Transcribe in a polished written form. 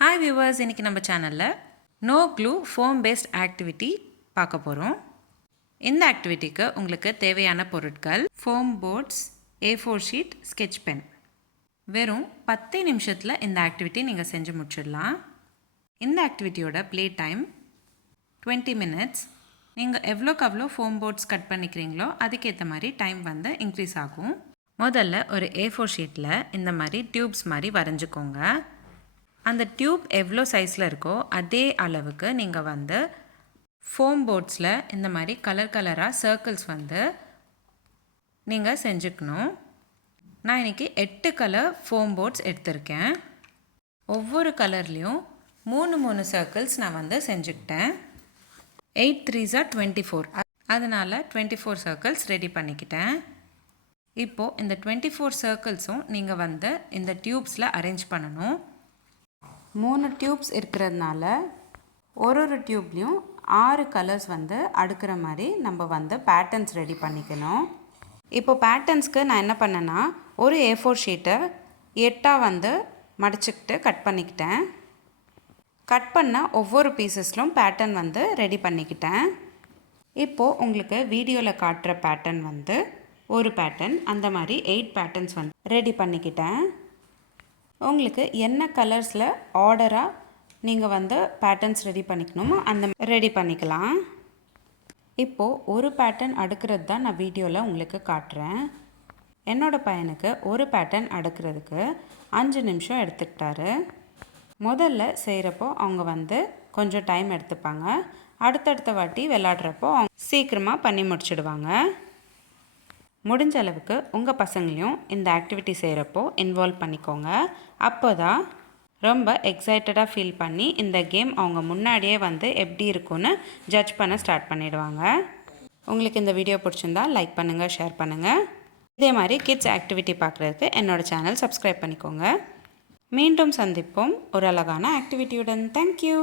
Hi viewers, இன்றைக்கி நம்ம சேனலில் no glue foam paste activity பார்க்க போகிறோம். இந்த ஆக்டிவிட்டிக்கு உங்களுக்கு தேவையான பொருட்கள் foam boards, A4 sheet, sketch pen. வெறும் 10 நிமிஷத்தில் இந்த ஆக்டிவிட்டி நீங்கள் செஞ்சு முடிச்சிடலாம். இந்த ஆக்டிவிட்டியோட ப்ளே டைம் 20 மினிட்ஸ். நீங்கள் எவ்வளோக்கு அவ்வளோ ஃபோம் போர்ட்ஸ் கட் பண்ணிக்கிறீங்களோ அதுக்கேற்ற மாதிரி டைம் வந்து இன்க்ரீஸ் ஆகும். முதல்ல ஒரு A4 ஷீட்டில் இந்த மாதிரி டியூப்ஸ் மாதிரி வரைஞ்சிக்கோங்க. அந்த டியூப் எவ்வளோ சைஸில் இருக்கோ அதே அளவுக்கு நீங்கள் வந்து ஃபோம் போர்ட்ஸில் இந்த மாதிரி கலர் கலராக சர்க்கிள்ஸ் வந்து நீங்கள் செஞ்சுக்கணும். நான் இன்றைக்கி 8 கலர் ஃபோம் போர்ட்ஸ் எடுத்திருக்கேன். ஒவ்வொரு கலர்லேயும் 3 சர்க்கிள்ஸ் நான் வந்து செஞ்சுக்கிட்டேன். 8 3s are 24, அதனால் 24 சர்க்கிள்ஸ் ரெடி பண்ணிக்கிட்டேன். இப்போது இந்த 24 சர்க்கிள்ஸும் நீங்கள் வந்து இந்த டியூப்ஸில் அரேஞ்ச் பண்ணணும். 3 டியூப்ஸ் இருக்கிறதுனால ஒரு டியூப்லேயும் 6 கலர்ஸ் வந்து அடுக்கிற மாதிரி நம்ம வந்து பேட்டர்ன்ஸ் ரெடி பண்ணிக்கணும். இப்போ பேட்டர்ன்ஸ்க்கு நான் என்ன பண்ணேன்னா ஒரு A4 ஷீட்டை 8 வந்து மடிச்சுக்கிட்டு கட் பண்ணிக்கிட்டேன். கட் பண்ண ஒவ்வொரு பீசஸ்லும் பேட்டர்ன் வந்து ரெடி பண்ணிக்கிட்டேன். இப்போது உங்களுக்கு வீடியோவில் காட்டுற பேட்டர்ன் வந்து ஒரு பேட்டர்ன், அந்த மாதிரி 8 பேட்டர்ன்ஸ் வந்து ரெடி பண்ணிக்கிட்டேன். உங்களுக்கு என்ன கலர்ஸில் ஆர்டராக நீங்கள் வந்து பேட்டர்ன்ஸ் ரெடி பண்ணிக்கணுமோ அந்த ரெடி பண்ணிக்கலாம். இப்போது ஒரு பேட்டர்ன் அடுக்கிறது தான் நான் வீடியோவில் உங்களுக்கு காட்டுறேன். என்னோடய பையனுக்கு ஒரு பேட்டர்ன் அடுக்கிறதுக்கு 5 நிமிஷம் எடுத்துக்கிட்டாரு. முதல்ல செய்கிறப்போ அவங்க வந்து கொஞ்சம் டைம் எடுத்துப்பாங்க. அடுத்தடுத்த வாட்டி விளாட்றப்போ அவங்க சீக்கிரமாக பண்ணி முடிச்சிடுவாங்க. முடிஞ்ச அளவுக்கு உங்கள் பசங்களையும் இந்த ஆக்டிவிட்டி செய்கிறப்போ இன்வால்வ் பண்ணிக்கோங்க. அப்போ தான் ரொம்ப எக்ஸைட்டடாக ஃபீல் பண்ணி இந்த கேம் அவங்க முன்னாடியே வந்து எப்படி இருக்குன்னு ஜட்ஜ் பண்ண ஸ்டார்ட் பண்ணிவிடுவாங்க. உங்களுக்கு இந்த வீடியோ பிடிச்சிருந்தா லைக் பண்ணுங்கள், ஷேர் பண்ணுங்கள். இதே மாதிரி கிட்ஸ் ஆக்டிவிட்டி பார்க்குறதுக்கு என்னோடய சேனல் சப்ஸ்கிரைப் பண்ணிக்கோங்க. மீண்டும் சந்திப்போம் ஒரு அழகான ஆக்டிவிட்டியுடன். தேங்க்யூ.